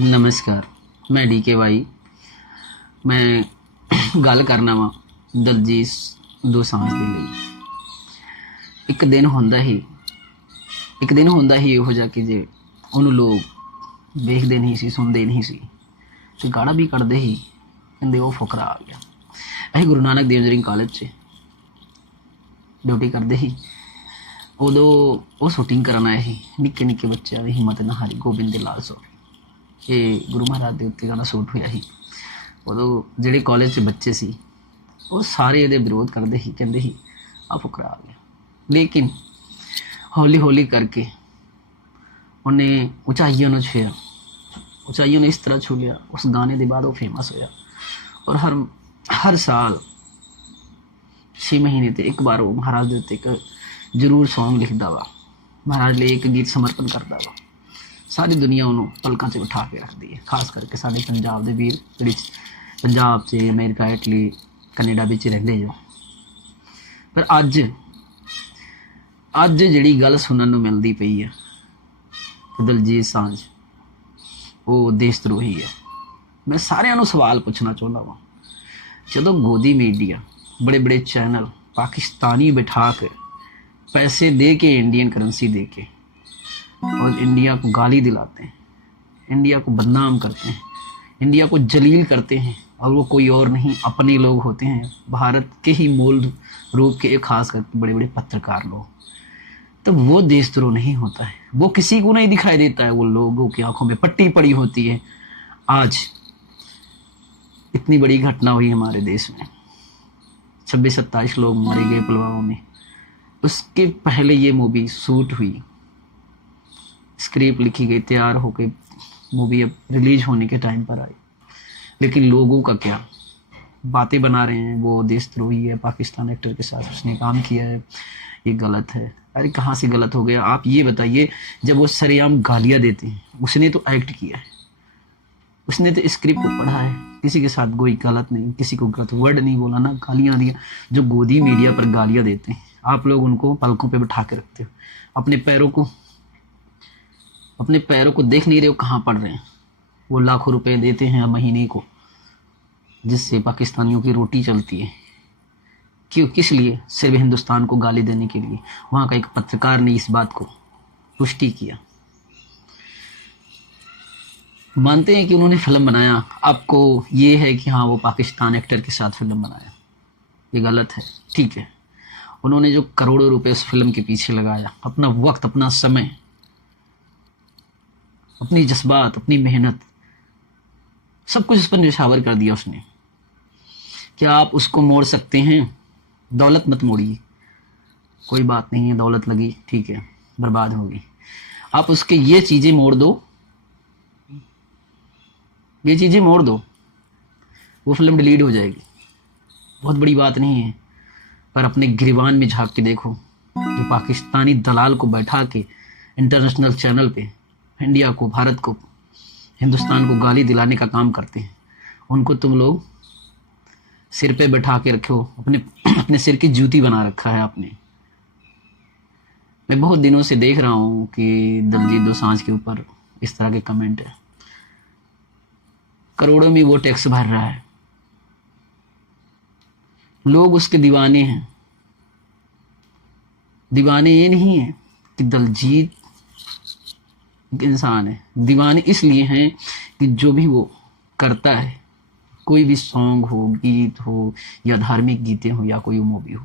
नमस्कार। मैं DK मैं गल करना वा दलजीत दोसांझ दे लई। एक दिन हुंदा ही इहो जिहा कि जे उहनूं लोग वेखदे नहीं सी, सुनदे नहीं सी ते गाड़ा भी कढ़दे ही, कहंदे ओह फुकरा आ गया। असीं गुरु नानक देव इंजीनियरिंग कॉलेज च ड्यूटी करदे ही, उदों वो शूटिंग करन आए ही। निक्के निक्के बच्चे दी हिम्मत ना हारी, गोबिंद दे लाल सौ ये गुरु महाराज के उत्ते गाना शूट होया ही। उदों जिहड़े कॉलेज च बच्चे सी वो सारे इहदे विरोध करदे ही, कहंदे ही आ फुकरा आ गया। लेकिन हौली हौली करके उन्हें ऊंचाइयों ने छुया, ऊंचाइयों ने इस तरह छू लिया। उस गाने के बाद वो फेमस होया और हर साल 6 महीने ते एक बार वो महाराज दे उत्ते एक जरूर सॉन्ग लिखदा वा, महाराज लिए एक गीत समर्पण करदा वा। सारी दुनिया उन्होंने पलकों से उठा के रखती है, खास करके साढ़े पंजाब के वीर जिहड़े पंजाब से अमेरिका, इटली, कनेडा विच रहिंदे जो। पर अज जिहड़ी गल सुनन नूं मिलदी पई है कि दलजीत दोसांझ वो देशद्रोही है। मैं सारिआं नूं सवाल पूछना चाहुंदा वां, जदों गोदी मीडिया बड़े बड़े चैनल पाकिस्तानी बिठा के पैसे दे के, इंडियन करेंसी दे के, और इंडिया को गाली दिलाते हैं, इंडिया को बदनाम करते हैं, इंडिया को जलील करते हैं, और वो कोई और नहीं अपने लोग होते हैं, भारत के ही मूल रूप के एक खास करके बड़े बड़े पत्रकार लोग। तो वो देशद्रोह नहीं होता है, वो किसी को नहीं दिखाई देता है, वो लोगों की आंखों में पट्टी पड़ी होती है। आज इतनी बड़ी घटना हुई हमारे देश में, 26-27 लोग मारे गए पुलवामा में। उसके पहले ये मूवी शूट हुई, स्क्रिप्ट लिखी गई, तैयार होके मूवी अब रिलीज होने के टाइम पर आई। लेकिन लोगों का क्या, बातें बना रहे हैं वो देशद्रोही है, पाकिस्तान एक्टर के साथ उसने काम किया है, ये गलत है। अरे कहाँ से गलत हो गया, आप ये बताइए। जब वो सरेआम गालियाँ देते हैं, उसने तो एक्ट किया है, उसने तो स्क्रिप्ट को पढ़ा है, किसी के साथ कोई गलत नहीं, किसी को गलत वर्ड नहीं बोला, ना गालियाँ दिया। जो गोदी मीडिया पर गालियाँ देते हैं, आप लोग उनको पलकों पे बिठा के रखते हो, अपने पैरों को देख नहीं रहे हो कहाँ पड़ रहे हैं। वो लाखों रुपए देते हैं महीने को, जिससे पाकिस्तानियों की रोटी चलती है। क्यों, किस लिए? सिर्फ हिंदुस्तान को गाली देने के लिए। वहाँ का एक पत्रकार ने इस बात को पुष्टि किया। मानते हैं कि उन्होंने फिल्म बनाया, आपको ये है कि हाँ वो पाकिस्तान एक्टर के साथ फिल्म बनाया, ये गलत है। ठीक है, उन्होंने जो करोड़ों रुपए उस फिल्म के पीछे लगाया, अपना वक्त, अपना समय, अपनी जज्बात, अपनी मेहनत, सब कुछ उस पर निछावर कर दिया उसने। क्या आप उसको मोड़ सकते हैं? दौलत मत मोड़िए, कोई बात नहीं है, दौलत लगी ठीक है, बर्बाद होगी। आप उसके ये चीजें मोड़ दो, ये चीजें मोड़ दो, वो फिल्म डिलीट हो जाएगी, बहुत बड़ी बात नहीं है। पर अपने गिरबान में झांक के देखो, जो पाकिस्तानी दलाल को बैठा के इंटरनेशनल चैनल पे इंडिया को, भारत को, हिंदुस्तान को गाली दिलाने का काम करते हैं, उनको तुम लोग सिर पे बैठा के रखो, अपने सिर की जूती बना रखा है आपने। मैं बहुत दिनों से देख रहा हूँ कि दलजीत दोसांझ के ऊपर इस तरह के कमेंट है। करोड़ों में वो टैक्स भर रहा है, लोग उसके दीवाने हैं। दीवाने ये नहीं है कि दलजीत इंसान है, दीवाने इसलिए हैं कि जो भी वो करता है, कोई भी सॉन्ग हो, गीत हो, या धार्मिक गीतें हो, या कोई मूवी हो,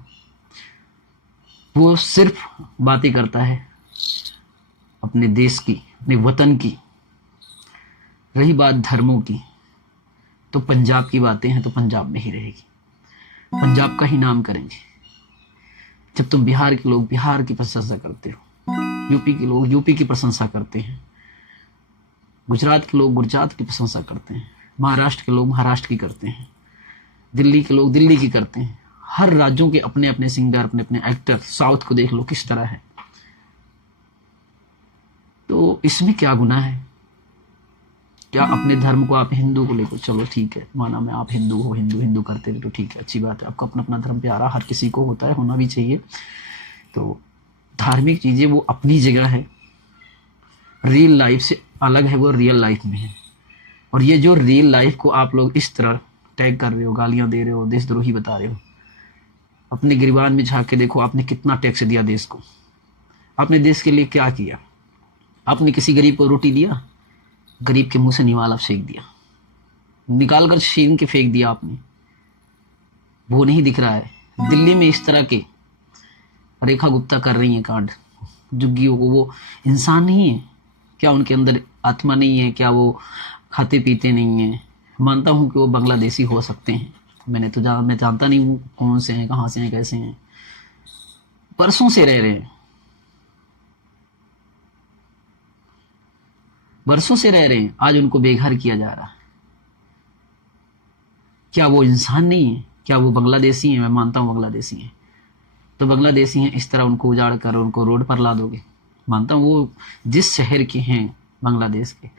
वो सिर्फ बातें करता है अपने देश की, अपने वतन की। रही बात धर्मों की, तो पंजाब की बातें हैं तो पंजाब में ही रहेगी, पंजाब का ही नाम करेंगे। जब तुम बिहार के लोग बिहार की प्रशंसा करते हो, यूपी के लोग यूपी की प्रशंसा करते हैं, गुजरात के लोग गुजरात की प्रशंसा करते हैं, महाराष्ट्र के लोग महाराष्ट्र की करते हैं, दिल्ली के लोग दिल्ली की करते हैं। हर राज्यों के अपने अपने सिंगर, अपने अपने एक्टर। साउथ को देख लो किस तरह है, तो इसमें क्या गुनाह है? क्या अपने धर्म को, आप हिंदू को लेकर चलो ठीक है, माना मैं आप हिंदू हो, हिंदू करते थे तो ठीक है, अच्छी बात है, आपका अपना अपना धर्म प्यारा, हर किसी को होता है, होना भी चाहिए। तो धार्मिक चीज़ें वो अपनी जगह है, रियल लाइफ से अलग है, वो रियल लाइफ में है। और ये जो रियल लाइफ को आप लोग इस तरह टैग कर रहे हो, गालियां दे रहे हो, देशद्रोही बता रहे हो, अपने गिरबान में झांक के देखो आपने कितना टैक्स दिया देश को, आपने देश के लिए क्या किया। आपने किसी गरीब को रोटी दिया? गरीब के मुंह से निवाला फेंक दिया, निकाल कर छीन के फेंक दिया आपने। वो नहीं दिख रहा है। दिल्ली में इस तरह के रेखा गुप्ता कर रही है कांड जुग्गियों को, वो इंसान नहीं है क्या? उनके अंदर आत्मा नहीं है क्या? वो खाते पीते नहीं है? मानता हूं कि वो बांग्लादेशी हो सकते हैं, मैं जानता नहीं हूँ कौन से हैं, कहाँ से हैं, कैसे हैं। बरसों से रह रहे हैं, बरसों से रह रहे हैं, आज उनको बेघर किया जा रहा है। क्या वो इंसान नहीं है? क्या वो बांग्लादेशी हैं? मैं मानता हूँ बांग्लादेशी हैं, तो बांग्लादेशी हैं इस तरह उनको उजाड़ कर उनको रोड पर ला दोगे? मानता हूँ वो जिस शहर के हैं बांग्लादेश के।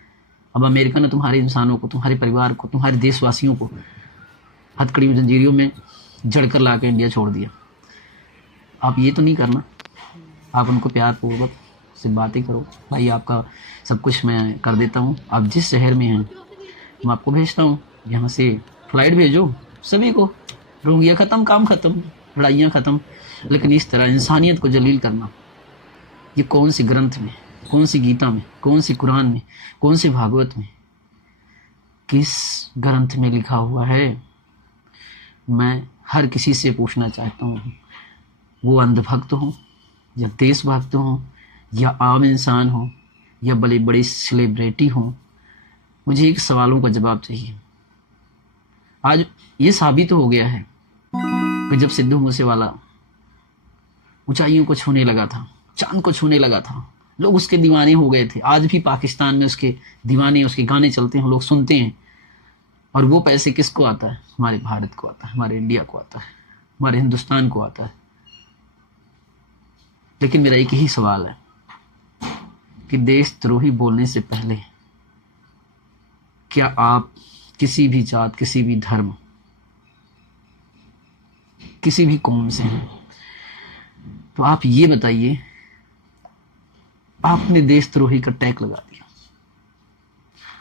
अब अमेरिका ने तुम्हारे इंसानों को, तुम्हारे परिवार को, तुम्हारे देशवासियों को हथकड़ी जंजीरों में जड़कर ला के इंडिया छोड़ दिया। आप ये तो नहीं करना। आप उनको प्यार पूर्वक से बातें करो, भाई आपका सब कुछ मैं कर देता हूँ, आप जिस शहर में हैं मैं आपको भेजता हूँ, यहाँ से फ्लाइट भेजो सभी को, रोंगिया ख़त्म, काम ख़त्म, लड़ाइयाँ ख़त्म। लेकिन इस तरह इंसानियत को जलील करना, ये कौन से ग्रंथ में, कौन सी गीता में, कौन सी कुरान में, कौन से भागवत में, किस ग्रंथ में लिखा हुआ है? मैं हर किसी से पूछना चाहता हूँ, वो अंधभक्त हो या देशभक्त हो या आम इंसान हो या बड़े बड़े सेलिब्रिटी हो, मुझे एक सवालों का जवाब चाहिए। आज ये साबित हो गया है कि जब सिद्धू मूसेवाला ऊंचाइयों को छूने लगा था, चांद को छूने लगा था, लोग उसके दीवाने हो गए थे। आज भी पाकिस्तान में उसके दीवाने, उसके गाने चलते हैं, लोग सुनते हैं। और वो पैसे किसको आता है? हमारे भारत को आता है, हमारे इंडिया को आता है, हमारे हिंदुस्तान को आता है। लेकिन मेरा एक ही सवाल है कि देशद्रोही बोलने से पहले क्या आप किसी भी जात, किसी भी धर्म, किसी भी कौम से हैं, तो आप ये बताइए, आपने देशद्रोही का टैग लगा दिया।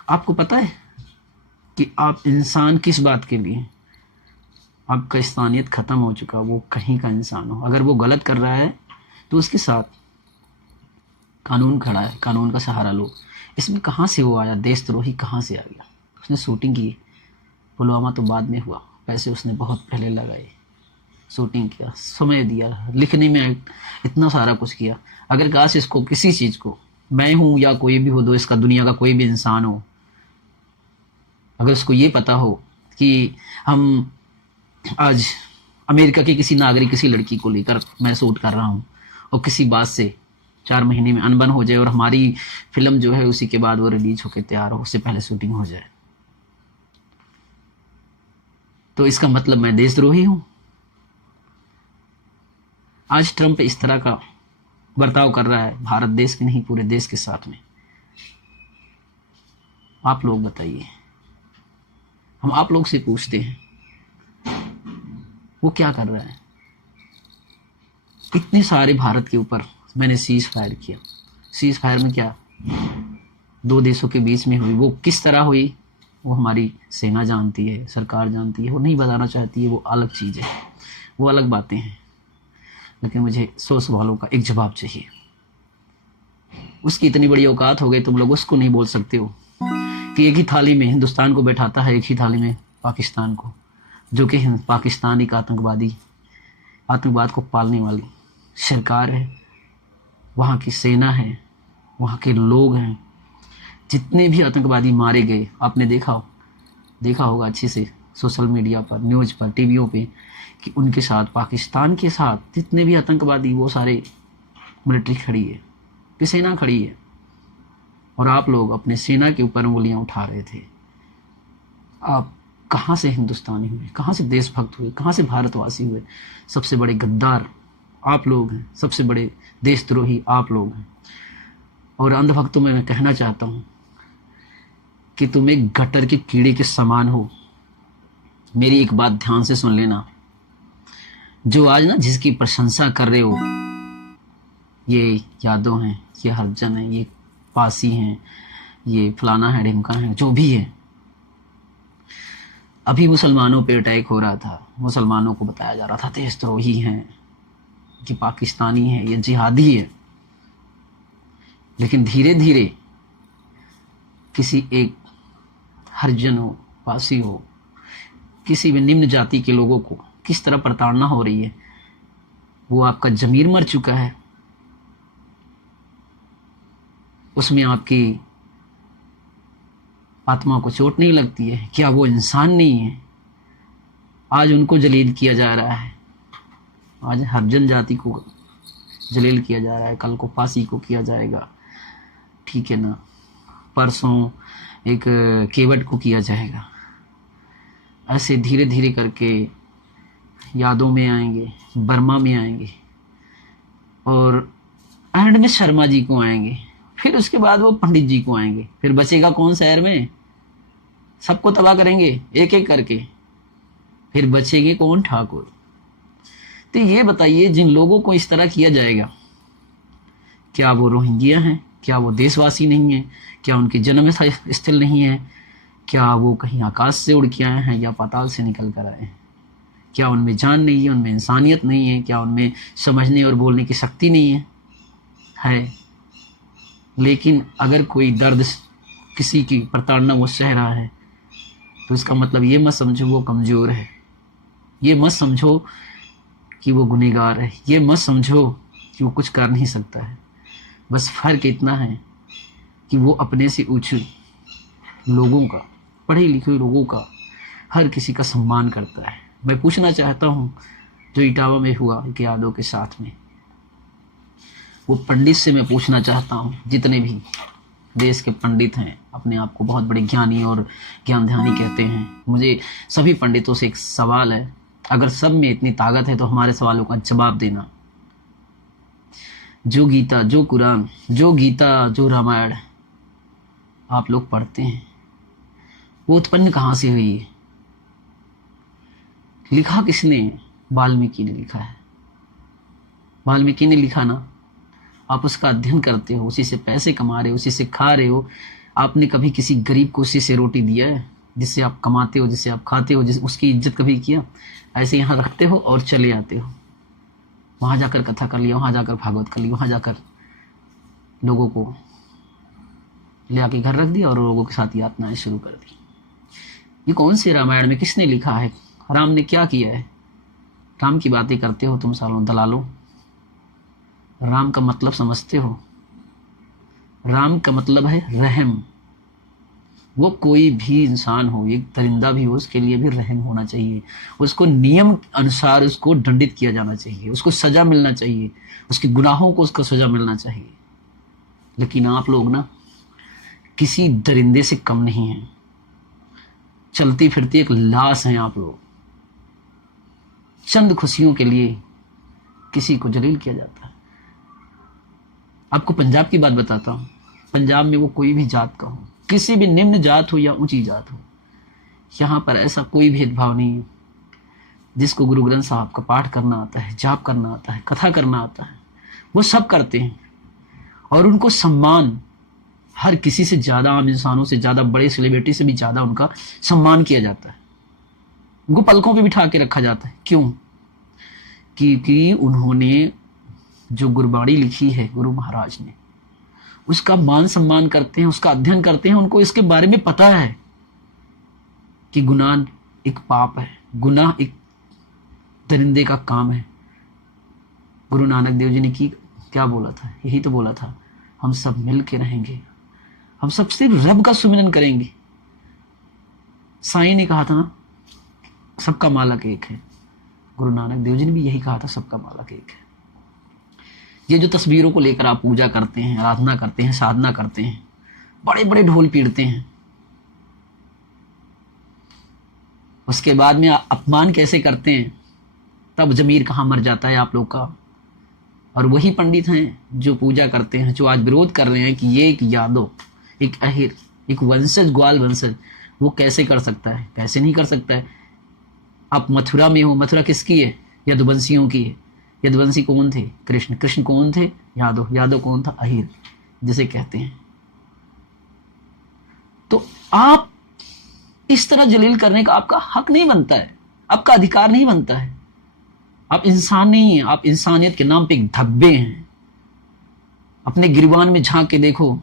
आपको पता है कि आप इंसान किस बात के लिए? आपका इंसानियत खत्म हो चुका, वो कहीं का इंसान हो। अगर वो गलत कर रहा है तो उसके साथ कानून खड़ा है, कानून का सहारा लो। इसमें कहाँ से वो आया? देशद्रोही कहाँ से आ गया? उसने शूटिंग की, पुलवामा तो बाद में हुआ, पैसे उसने बहुत पहले लगाए, शूटिंग किया, समय दिया, लिखने में इतना सारा कुछ किया। अगर काश इसको किसी चीज़ को, मैं हूँ या कोई भी हो, दो इसका दुनिया का कोई भी इंसान हो, अगर उसको ये पता हो कि हम आज अमेरिका के किसी नागरिक, किसी लड़की को लेकर मैं शूट कर रहा हूँ और किसी बात से 4 महीने में अनबन हो जाए और हमारी फिल्म जो है उसी के बाद वो रिलीज होकर तैयार हो, उससे पहले शूटिंग हो जाए, तो इसका मतलब मैं देशद्रोही हूँ। आज ट्रंप इस तरह का बर्ताव कर रहा है भारत देश के नहीं, पूरे देश के साथ में। आप लोग बताइए, हम आप लोग से पूछते हैं वो क्या कर रहा है? इतने सारे भारत के ऊपर मैंने सीज फायर किया। सीज फायर में क्या 2 देशों के बीच में हुई, वो किस तरह हुई वो हमारी सेना जानती है, सरकार जानती है, वो नहीं बताना चाहती है, वो अलग चीज़ है, वो अलग बातें हैं। लेकिन मुझे 100 सवालों का एक जवाब चाहिए। उसकी इतनी बड़ी औकात हो गई, तुम लोग उसको नहीं बोल सकते हो कि एक ही थाली में हिंदुस्तान को बैठाता है, एक ही थाली में पाकिस्तान को, जो कि पाकिस्तान एक आतंकवाद को पालने वाली सरकार है, वहाँ की सेना है, वहाँ के लोग हैं। जितने भी आतंकवादी मारे गए, आपने देखा होगा अच्छे से सोशल मीडिया पर, न्यूज़ पर, टीवियों पे, कि उनके साथ, पाकिस्तान के साथ जितने भी आतंकवादी, वो सारे मिलिट्री खड़ी है, कि सेना खड़ी है। और आप लोग अपने सेना के ऊपर उंगलियां उठा रहे थे। आप कहाँ से हिंदुस्तानी हुए? कहाँ से देशभक्त हुए? कहाँ से भारतवासी हुए? सबसे बड़े गद्दार आप लोग हैं, सबसे बड़े देशद्रोही आप लोग हैं। और अंधभक्तों में मैं कहना चाहता हूँ कि तुम एक गटर के कीड़े के समान हो। मेरी एक बात ध्यान से सुन लेना, जो आज ना जिसकी प्रशंसा कर रहे हो, ये यादव हैं, ये हरजन हैं, ये पासी हैं, ये फलाना है, ढिमका है, जो भी है, अभी मुसलमानों पे अटैक हो रहा था, मुसलमानों को बताया जा रहा था देशद्रोही हैं, कि पाकिस्तानी है, ये जिहादी है। लेकिन धीरे धीरे किसी एक हरिजन हो, पासी हो, किसी भी निम्न जाति के लोगों को किस तरह प्रताड़ना हो रही है, वो आपका जमीर मर चुका है, उसमें आपकी आत्मा को चोट नहीं लगती है? क्या वो इंसान नहीं है? आज उनको जलील किया जा रहा है, आज हरिजन जाति को जलील किया जा रहा है, कल को फांसी को किया जाएगा, ठीक है ना, परसों एक केवट को किया जाएगा। ऐसे धीरे धीरे करके यादों में आएंगे, बर्मा में आएंगे, और एंड में शर्मा जी को आएंगे, फिर उसके बाद वो पंडित जी को आएंगे। फिर बचेगा कौन शहर में? सबको तबाह करेंगे एक एक करके, फिर बचेंगे कौन? ठाकुर। तो ये बताइए, जिन लोगों को इस तरह किया जाएगा, क्या वो रोहिंग्या हैं? क्या वो देशवासी नहीं है? क्या उनके जन्म स्थल नहीं है? क्या वो कहीं आकाश से उड़ के आए हैं या पाताल से निकल कर आए हैं? क्या उनमें जान नहीं है? उनमें इंसानियत नहीं है? क्या उनमें समझने और बोलने की शक्ति नहीं है? है। लेकिन अगर कोई दर्द किसी की प्रताड़ना वो सह रहा है, तो इसका मतलब ये मत समझो वो कमज़ोर है, ये मत समझो कि वो गुनहगार है, ये मत समझो कि वो कुछ कर नहीं सकता है। बस फ़र्क इतना है कि वो अपने से ऊंचे लोगों का, पढ़े लिखे लोगों का, हर किसी का सम्मान करता है। मैं पूछना चाहता हूँ, जो इटावा में हुआ एक यादव के साथ में, वो पंडित से मैं पूछना चाहता हूँ, जितने भी देश के पंडित हैं, अपने आप को बहुत बड़े ज्ञानी और ज्ञानध्यानी कहते हैं, मुझे सभी पंडितों से एक सवाल है, अगर सब में इतनी ताकत है तो हमारे सवालों का जवाब देना। जो गीता, जो कुरान, जो गीता, जो रामायण आप लोग पढ़ते हैं, वो उत्पन्न कहाँ से हुई है? लिखा किसने? वाल्मीकि ने लिखा है। वाल्मीकि ने लिखा ना, आप उसका अध्ययन करते हो, उसी से पैसे कमा रहे हो, उसी से खा रहे हो। आपने कभी किसी गरीब को उसी से रोटी दिया है? जिससे आप कमाते हो, जिससे आप खाते हो, उसकी इज्जत कभी किया? ऐसे यहाँ रखते हो और चले आते हो। वहाँ जाकर कथा कर लिया, वहाँ जाकर भागवत कर लिया, वहाँ जाकर लोगों को ले आके घर रख दिया और लोगों के साथ यातनाएं शुरू कर दी। ये कौन से रामायण में किसने लिखा है? राम ने क्या किया है? राम की बातें करते हो तुम सालों दलालों। राम का मतलब समझते हो? राम का मतलब है रहम। वो कोई भी इंसान हो, एक दरिंदा भी हो, उसके लिए भी रहम होना चाहिए। उसको नियम अनुसार उसको दंडित किया जाना चाहिए, उसको सजा मिलना चाहिए, उसके गुनाहों को उसको सजा मिलना चाहिए। लेकिन आप लोग ना किसी दरिंदे से कम नहीं हैं, चलती फिरती एक लाश हैं आप लोग। चंद खुशियों के लिए किसी को जलील किया जाता है। आपको पंजाब की बात बताता हूँ। पंजाब में वो कोई भी जात का हो, किसी भी निम्न जात हो या ऊंची जात हो, यहाँ पर ऐसा कोई भेदभाव नहीं है। जिसको गुरु ग्रंथ साहब का पाठ करना आता है, जाप करना आता है, कथा करना आता है, वो सब करते हैं। और उनको सम्मान हर किसी से ज़्यादा, आम इंसानों से ज़्यादा, बड़े सेलिब्रिटी से भी ज़्यादा उनका सम्मान किया जाता है। उनको पलकों पे बिठा के रखा जाता है। क्यों? क्योंकि उन्होंने जो गुरबाणी लिखी है गुरु महाराज ने, उसका मान सम्मान करते हैं, उसका अध्ययन करते हैं। उनको इसके बारे में पता है कि गुनाह एक पाप है, गुनाह एक दरिंदे का काम है। गुरु नानक देव जी ने क्या बोला था? यही तो बोला था, हम सब मिल के रहेंगे, हम सब सिर्फ रब का सुमिरन करेंगे। साईं ने कहा था ना, सबका मालक एक है। गुरु नानक देव जी ने भी यही कहा था, सबका मालक एक है। ये जो तस्वीरों को लेकर आप पूजा करते हैं, आराधना करते हैं, साधना करते हैं, बड़े बड़े ढोल पीटते हैं, उसके बाद में अपमान कैसे करते हैं, तब जमीर कहाँ मर जाता है आप लोग का। और वही पंडित हैं जो पूजा करते हैं, जो आज विरोध कर रहे हैं कि ये एक यादव, एक अहिर, एक वंशज, ग्वाल वंशज, वो कैसे कर सकता है? कैसे नहीं कर सकता है। आप मथुरा में हो, मथुरा किसकी है? यदुवंशियों की है। यदुवंशी कौन थे? कृष्ण। कृष्ण कौन थे? यादव। यादव कौन था? अहिर, जिसे कहते हैं। तो आप इस तरह जलील करने का आपका हक नहीं बनता है, आपका अधिकार नहीं बनता है। आप इंसान नहीं हैं, आप इंसानियत के नाम पे एक धब्बे हैं। अपने गिरबान में झांक के देखो,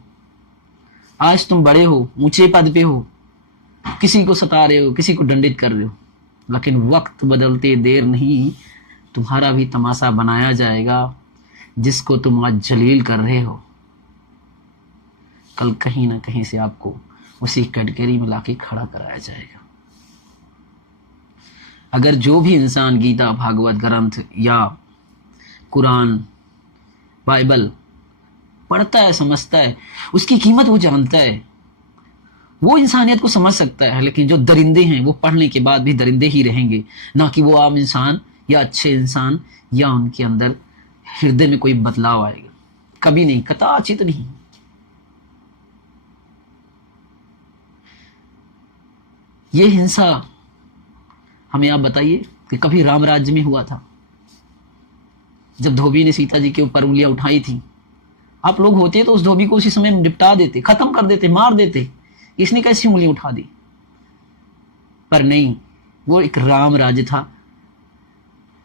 आज तुम बड़े हो, ऊंचे पद पे हो, किसी को सता रहे हो, किसी को दंडित कर रहे हो, लेकिन वक्त बदलते देर नहीं तुम्हारा भी तमाशा बनाया जाएगा। जिसको तुम आज जलील कर रहे हो, कल कहीं ना कहीं से आपको उसी कैटेगरी में लाके खड़ा कराया जाएगा। अगर जो भी इंसान गीता, भागवत ग्रंथ या कुरान, बाइबल पढ़ता है, समझता है, उसकी कीमत वो जानता है, वो इंसानियत को समझ सकता है। लेकिन जो दरिंदे हैं वो पढ़ने के बाद भी दरिंदे ही रहेंगे, ना कि वो आम इंसान या अच्छे इंसान, या उनके अंदर हृदय में कोई बदलाव आएगा। कभी नहीं, कदाचित नहीं। ये हिंसा हमें आप बताइए कि कभी राम राज्य में हुआ था? जब धोबी ने सीता जी के ऊपर उंगलियां उठाई थी, आप लोग होते तो उस धोबी को उसी समय निपटा देते, खत्म कर देते, मार देते। इसने कैसी उंगली उठा दी? पर नहीं, वो एक राम राज्य था।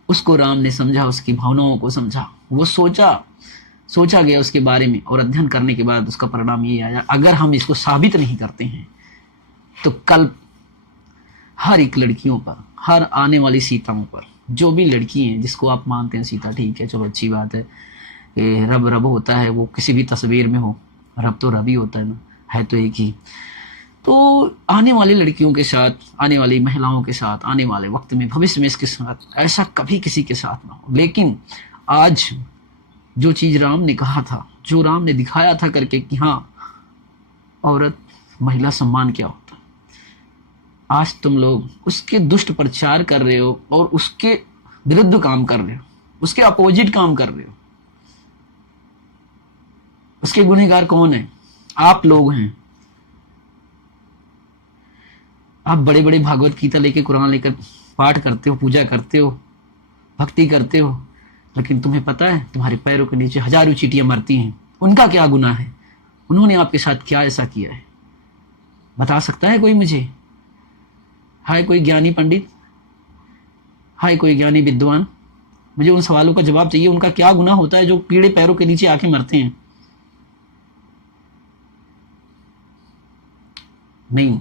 उसको राम ने समझा, उसकी भावनाओं को समझा, वो सोचा गया उसके बारे में, और अध्ययन करने के बाद उसका परिणाम ये आया। अगर हम इसको साबित नहीं करते हैं तो कल हर एक लड़कियों पर, हर आने वाली सीताओं पर, जो भी लड़की हैं जिसको आप मानते हैं सीता, ठीक है, चलो अच्छी बात है, रब रब होता है, वो किसी भी तस्वीर में हो, रब तो रब ही होता है ना, है तो एक ही। तो आने वाली लड़कियों के साथ, आने वाली महिलाओं के साथ, आने वाले वक्त में, भविष्य में इसके साथ ऐसा कभी किसी के साथ ना हो। लेकिन आज जो चीज राम ने कहा था, जो राम ने दिखाया था करके कि हाँ औरत, महिला सम्मान क्या होता है, आज तुम लोग उसके दुष्ट प्रचार कर रहे हो और उसके विरुद्ध काम कर रहे हो, उसके अपोजिट काम कर रहे हो। उसके गुनहगार कौन है? आप लोग हैं। आप बड़े बड़े भागवत गीता लेके, कुरान लेकर पाठ करते हो, पूजा करते हो, भक्ति करते हो, लेकिन तुम्हें पता है तुम्हारे पैरों के नीचे हजारों चींटियां मरती हैं। उनका क्या गुनाह है? उन्होंने आपके साथ क्या ऐसा किया है? बता सकता है कोई मुझे? हाय कोई ज्ञानी पंडित, हाय कोई ज्ञानी विद्वान, मुझे उन सवालों का जवाब चाहिए। उनका क्या गुनाह होता है जो कीड़े पैरों के नीचे आके मरते हैं? नहीं,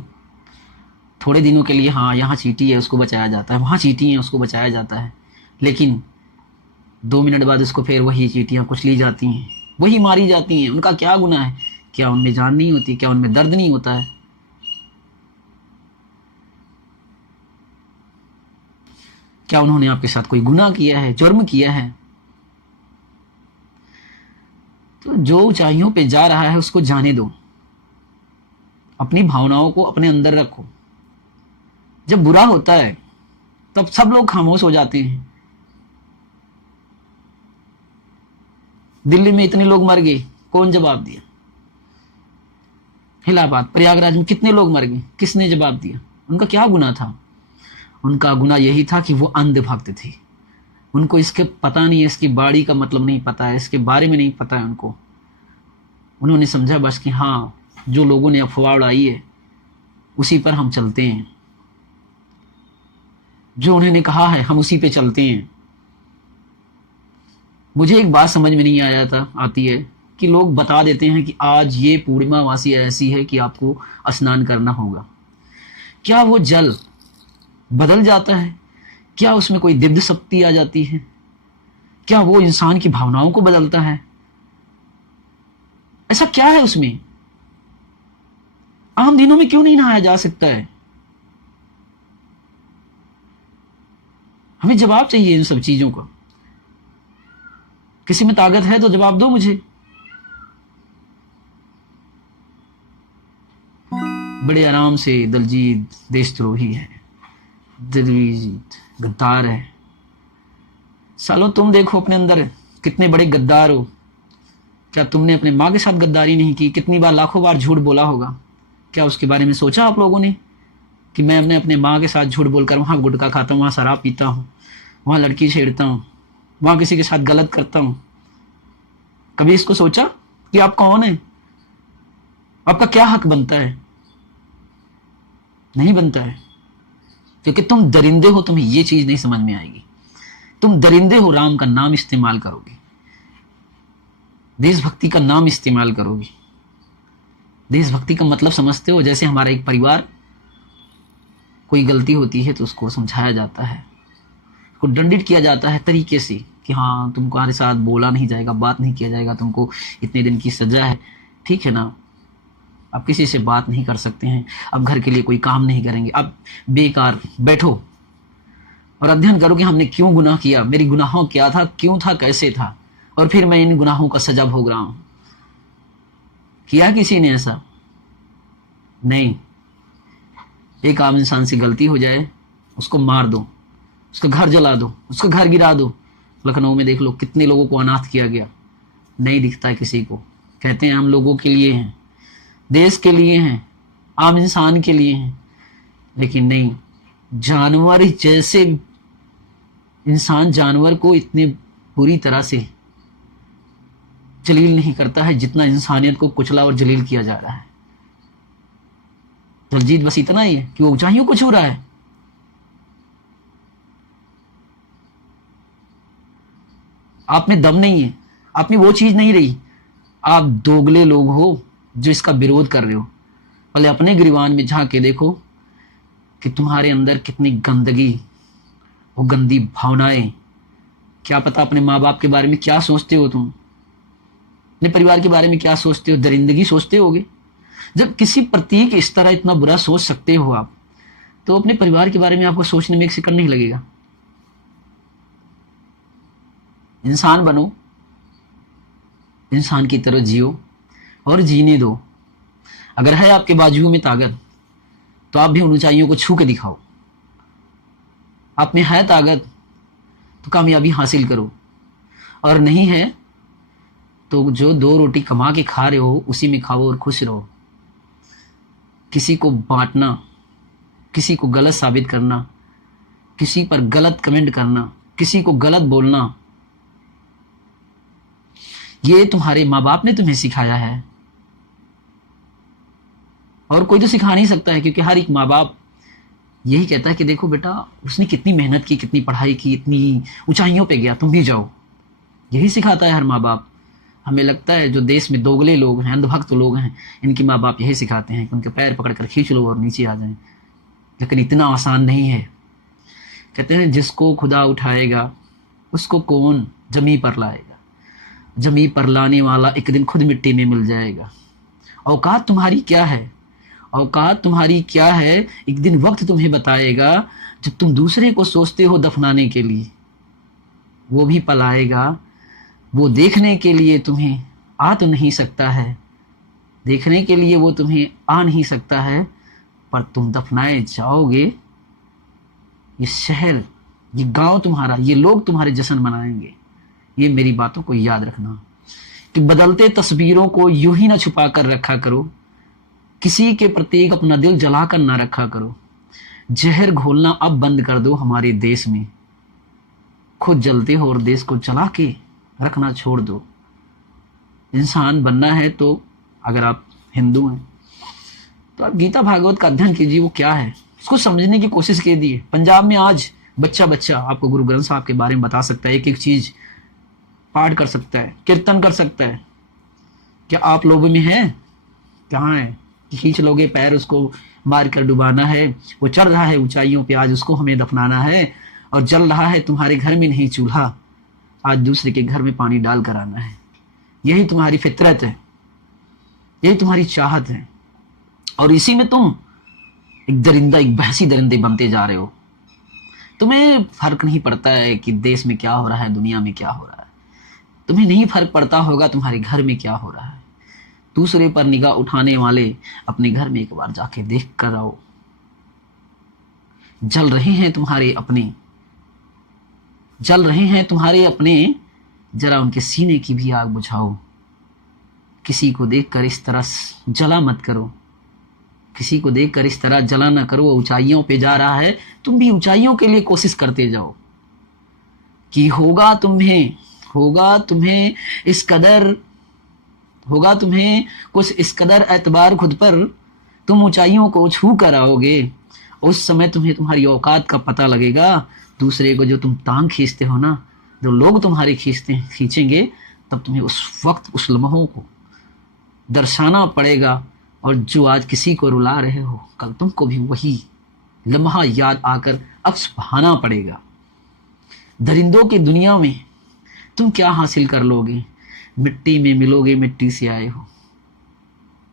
थोड़े दिनों के लिए हाँ, यहाँ चींटी है उसको बचाया जाता है, वहां चींटी है उसको बचाया जाता है, लेकिन 2 मिनट बाद उसको फिर वही चींटियां कुचली जाती हैं, वही मारी जाती हैं। उनका क्या गुनाह है? क्या उनमें जान नहीं होती? क्या उनमें दर्द नहीं होता है? क्या उन्होंने आपके साथ कोई गुनाह किया है, जुर्म किया है? तो जो ऊंचाइयों पे जा रहा है उसको जाने दो, अपनी भावनाओं को अपने अंदर रखो। जब बुरा होता है तब सब लोग खामोश हो जाते हैं। दिल्ली में इतने लोग मर गए, कौन जवाब दिया? इलाहाबाद, प्रयागराज में कितने लोग मर गए, किसने जवाब दिया? उनका क्या गुनाह था? उनका गुनाह यही था कि वो अंधभक्त थे। उनको इसके पता नहीं है, इसकी बाड़ी का मतलब नहीं पता है, इसके बारे में नहीं पता है उनको। उन्होंने समझा बस कि हाँ, जो लोगों ने अफवाह उड़ाई है उसी पर हम चलते हैं, जो उन्होंने कहा है हम उसी पे चलते हैं। मुझे एक बात समझ में नहीं आती है कि लोग बता देते हैं कि आज ये पूर्णिमावासी ऐसी है कि आपको स्नान करना होगा। क्या वो जल बदल जाता है? क्या उसमें कोई दिव्य शक्ति आ जाती है? क्या वो इंसान की भावनाओं को बदलता है? ऐसा क्या है उसमें? आम दिनों में क्यों नहीं नहाया जा सकता है? हमें जवाब चाहिए इन सब चीजों का। किसी में ताकत है तो जवाब दो मुझे। बड़े आराम से दलजीत देशद्रोही है, दिलजीत गद्दार है। सालों तुम देखो अपने अंदर कितने बड़े गद्दार हो। क्या तुमने अपने माँ के साथ गद्दारी नहीं की? कितनी बार, लाखों बार झूठ बोला होगा। क्या उसके बारे में सोचा आप लोगों ने कि मैं अपने माँ के साथ झूठ बोलकर वहां गुटखा खाता हूँ, वहां शराब पीता हूँ, वहां लड़की छेड़ता हूँ, वहां किसी के साथ गलत करता हूँ? कभी इसको सोचा कि आप कौन है? आपका क्या हक बनता है? नहीं बनता है, क्योंकि तुम दरिंदे हो, तुम्हें ये चीज नहीं समझ में आएगी। तुम दरिंदे हो, राम का नाम इस्तेमाल करोगे, देशभक्ति का नाम इस्तेमाल करोगे। देशभक्ति का मतलब समझते हो? जैसे हमारा एक परिवार, कोई गलती होती है तो उसको समझाया जाता है, उसको दंडित किया जाता है तरीके से कि हाँ तुम्हारे साथ बोला नहीं जाएगा, बात नहीं किया जाएगा, तुमको इतने दिन की सजा है, ठीक है ना, अब किसी से बात नहीं कर सकते हैं, अब घर के लिए कोई काम नहीं करेंगे, अब बेकार बैठो और अध्ययन करो कि हमने क्यों गुनाह किया, मेरी गुनाहों क्या था, क्यों था, कैसे था, और फिर मैं इन गुनाहों का सजा भोग रहा हूं। किया किसी ने ऐसा? नहीं। एक आम इंसान से गलती हो जाए, उसको मार दो, उसका घर जला दो, उसका घर गिरा दो। लखनऊ में देख लो कितने लोगों को अनाथ किया गया, नहीं दिखता है किसी को। कहते हैं हम लोगों के लिए हैं, देश के लिए हैं, आम इंसान के लिए हैं, लेकिन नहीं, जानवर जैसे इंसान जानवर को इतने बुरी तरह से जलील नहीं करता है जितना इंसानियत को कुचला और जलील किया जा रहा है। दलजीत बस इतना ही है कि वो ऊंचाइयों को छू रहा है। आप में दम नहीं है, आप में वो चीज नहीं रही। आप दोगले लोग हो जो इसका विरोध कर रहे हो। पहले अपने गिरवान में झांक के देखो कि तुम्हारे अंदर कितनी गंदगी, वो गंदी भावनाएं। क्या पता अपने माँ बाप के बारे में क्या सोचते हो तुम, अपने परिवार के बारे में क्या सोचते हो, दरिंदगी सोचते होगे। जब किसी प्रतीक इस तरह इतना बुरा सोच सकते हो आप, तो अपने परिवार के बारे में आपको सोचने में एक सेकंड नहीं लगेगा। इंसान बनो, इंसान की तरह जियो और जीने दो। अगर है आपके बाजुओं में ताकत तो आप भी उन ऊंचाइयों को छू के दिखाओ। आप में है ताकत तो कामयाबी हासिल करो, और नहीं है तो जो 2 रोटी कमा के खा रहे हो उसी में खाओ और खुश रहो। किसी को बांटना, किसी को गलत साबित करना, किसी पर गलत कमेंट करना, किसी को गलत बोलना, ये तुम्हारे माँ बाप ने तुम्हें सिखाया है, और कोई तो सिखा नहीं सकता है। क्योंकि हर एक माँ बाप यही कहता है कि देखो बेटा उसने कितनी मेहनत की, कितनी पढ़ाई की, इतनी ऊंचाइयों पे गया, तुम भी जाओ। यही सिखाता है हर माँ बाप। हमें लगता है जो देश में दोगले लोग हैं, अंधभक्त लोग हैं, इनके माँ बाप यही सिखाते हैं कि उनके पैर पकड़कर खींच लो और नीचे आ जाएं। लेकिन इतना आसान नहीं है। कहते हैं जिसको खुदा उठाएगा उसको कौन जमी पर लाएगा, जमी पर लाने वाला एक दिन खुद मिट्टी में मिल जाएगा। औकात तुम्हारी क्या है, औकात तुम्हारी क्या है, एक दिन वक्त तुम्हें बताएगा। जब तुम दूसरे को सोचते हो दफनाने के लिए, वो भी पल आएगा, वो देखने के लिए तुम्हें आ तो नहीं सकता है, देखने के लिए वो तुम्हें आ नहीं सकता है, पर तुम दफनाए जाओगे। ये शहर, ये गांव तुम्हारा, ये लोग तुम्हारे जश्न मनाएंगे। ये मेरी बातों को याद रखना कि बदलते तस्वीरों को यूं ही ना छुपा कर रखा करो, किसी के प्रति अपना दिल जलाकर ना रखा करो। जहर घोलना अब बंद कर दो हमारे देश में। खुद जलते हो और देश को जला के रखना छोड़ दो। इंसान बनना है तो अगर आप हिंदू हैं तो आप गीता भागवत का अध्ययन कीजिए। वो क्या है उसको समझने की कोशिश कीजिए। पंजाब में आज बच्चा बच्चा आपको गुरु ग्रंथ साहब के बारे में बता सकता है, एक एक चीज पाठ कर सकता है, कीर्तन कर सकता है। क्या आप लोगों में है? कहाँ है कि खींच लोगे पैर, उसको मार कर डुबाना है, वो चढ़ रहा है ऊंचाइयों पे, आज उसको हमें दफनाना है, और जल रहा है तुम्हारे घर में नहीं चूल्हा, आज दूसरे के घर में पानी डाल कर आना है। यही तुम्हारी फितरत है, यही तुम्हारी चाहत है, और इसी में तुम एक दरिंदा, एक बहसी दरिंदे बनते जा रहे हो। तुम्हें फर्क नहीं पड़ता है कि देश में क्या हो रहा है, दुनिया में क्या हो रहा है। तुम्हें नहीं फर्क पड़ता होगा तुम्हारे घर में क्या हो रहा है। दूसरे पर निगाह उठाने वाले अपने घर में एक बार जाके देख कर आओ। जल रहे हैं तुम्हारे अपने, जल रहे हैं तुम्हारे अपने, जरा उनके सीने की भी आग बुझाओ। किसी को देखकर इस तरह जला मत करो, किसी को देखकर इस तरह जला ना करो। ऊंचाइयों पे जा रहा है, तुम भी ऊंचाइयों के लिए कोशिश करते जाओ कि होगा तुम्हें इस कदर, होगा तुम्हें कुछ इस कदर एतबार खुद पर, तुम ऊंचाइयों को छू कर आओगे। उस समय तुम्हें तुम्हारी औकात का पता लगेगा। दूसरे को जो तुम टांग खींचते हो ना, जो लोग तुम्हारे खींचेंगे, तब तुम्हें उस वक्त उस लम्हों को दर्शाना पड़ेगा। और जो आज किसी को रुला रहे हो, कल तुमको भी वही लम्हा याद आकर अक्स बहाना पड़ेगा। दरिंदों की दुनिया में तुम क्या हासिल कर लोगे? मिट्टी में मिलोगे, मिट्टी से आए हो।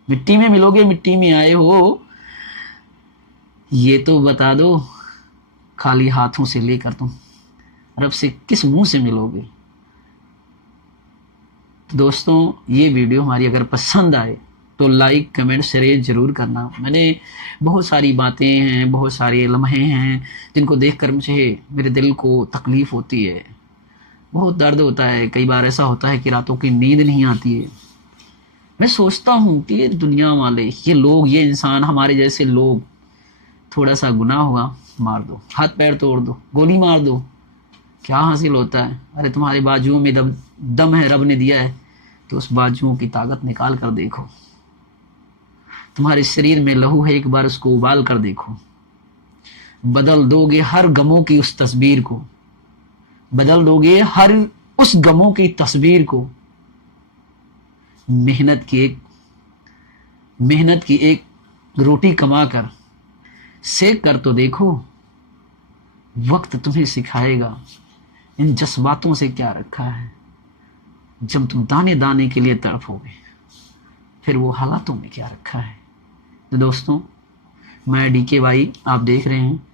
मिट्टी में मिलोगे, मिट्टी में आए हो, ये तो बता दो। खाली हाथों से लेकर तुम रब से किस मुंह से मिलोगे? तो दोस्तों, ये वीडियो हमारी अगर पसंद आए तो लाइक, कमेंट, शेयर जरूर करना। मैंने बहुत सारी बातें हैं, बहुत सारे लम्हे हैं जिनको देखकर मेरे दिल को तकलीफ होती है, बहुत दर्द होता है। कई बार ऐसा होता है कि रातों की नींद नहीं आती है। मैं सोचता हूँ कि ये दुनिया वाले, ये लोग, ये इंसान, हमारे जैसे लोग, थोड़ा सा गुनाह हुआ मार दो, हाथ पैर तोड़ दो, गोली मार दो, क्या हासिल होता है? अरे तुम्हारे बाजुओं में दम है, रब ने दिया है, तो उस बाजुओं की ताकत निकाल कर देखो। तुम्हारे शरीर में लहू है, एक बार उसको उबाल कर देखो। बदल दोगे हर गमों की उस तस्वीर को, बदल दोगे हर उस गमों की तस्वीर को। मेहनत की एक रोटी कमाकर सेक कर तो देखो। वक्त तुम्हें सिखाएगा इन जज्बातों से क्या रखा है। जब तुम दाने दाने के लिए तड़पोगे, फिर वो हालातों में क्या रखा है। तो दोस्तों, मैं DKY, आप देख रहे हैं।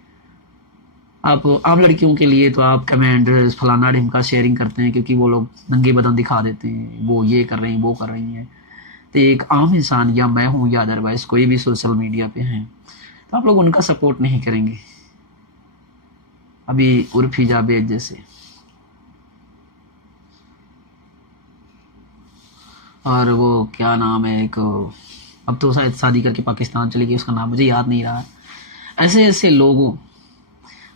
आप लड़कियों के लिए तो आप कमेंट फलाना ढिमका शेयरिंग करते हैं, क्योंकि वो लोग नंगे बदन दिखा देते हैं, वो ये कर रही हैं, वो कर रही हैं। तो एक आम इंसान, या मैं हूँ या अदरवाइज कोई भी सोशल मीडिया पे हैं, तो आप लोग उनका सपोर्ट नहीं करेंगे। अभी उर्फी जावेद जैसे, और वो क्या नाम है एक, अब तो शायद शादी करके पाकिस्तान चली गई, उसका नाम मुझे याद नहीं रहा। ऐसे ऐसे लोगों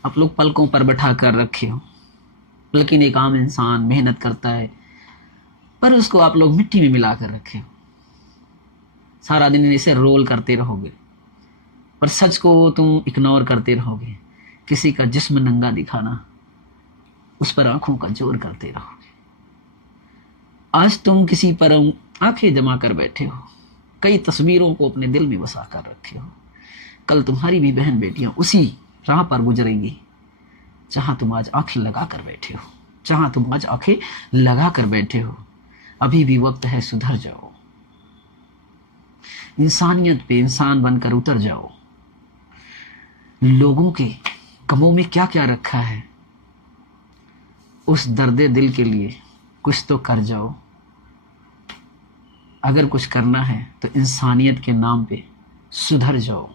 आप लोग पलकों पर बैठा कर रखे हो। लेकिन एक आम इंसान मेहनत करता है, पर उसको आप लोग मिट्टी में मिला कर रखे हो। सारा दिन इसे रोल करते रहोगे, पर सच को तुम इग्नोर करते रहोगे। किसी का जिस्म नंगा दिखाना, उस पर आंखों का जोर करते रहोगे। आज तुम किसी पर आंखें जमा कर बैठे हो, कई तस्वीरों को अपने दिल में बसा कर रखे हो। कल तुम्हारी भी बहन बेटियां उसी राह पर गुजरेंगी जहां तुम आज आंखें लगा कर बैठे हो, जहां तुम आज आंखें लगा कर बैठे हो। अभी भी वक्त है, सुधर जाओ। इंसानियत पे इंसान बनकर उतर जाओ। लोगों के गमों में क्या क्या रखा है, उस दर्दे दिल के लिए कुछ तो कर जाओ। अगर कुछ करना है तो इंसानियत के नाम पे सुधर जाओ।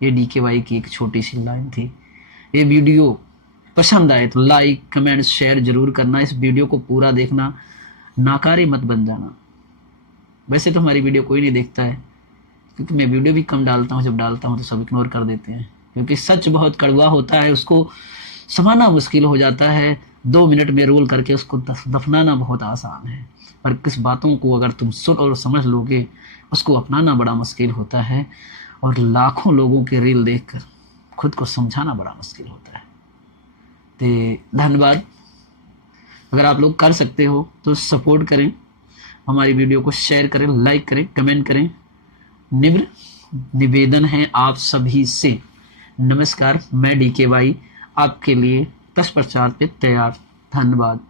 ये DKY की एक छोटी सी लाइन थी। ये वीडियो पसंद आए तो लाइक, कमेंट, शेयर जरूर करना। इस वीडियो को पूरा देखना, नाकारे मत बन जाना। वैसे तो हमारी वीडियो कोई नहीं देखता है, क्योंकि मैं वीडियो भी कम डालता हूँ। जब डालता हूँ तो सब इग्नोर कर देते हैं, क्योंकि सच बहुत कड़वा होता है, उसको समाना मुश्किल हो जाता है। 2 मिनट में रोल करके उसको दफनाना बहुत आसान है, पर किस बातों को अगर तुम सुन और समझ लोगे, उसको अपनाना बड़ा मुश्किल होता है। और लाखों लोगों के रील देखकर खुद को समझाना बड़ा मुश्किल होता है। तो धन्यवाद। अगर आप लोग कर सकते हो तो सपोर्ट करें, हमारी वीडियो को शेयर करें, लाइक करें, कमेंट करें। निवेदन है आप सभी से। नमस्कार, मैं DKY आपके लिए तत्पश्चात पे तैयार। धन्यवाद।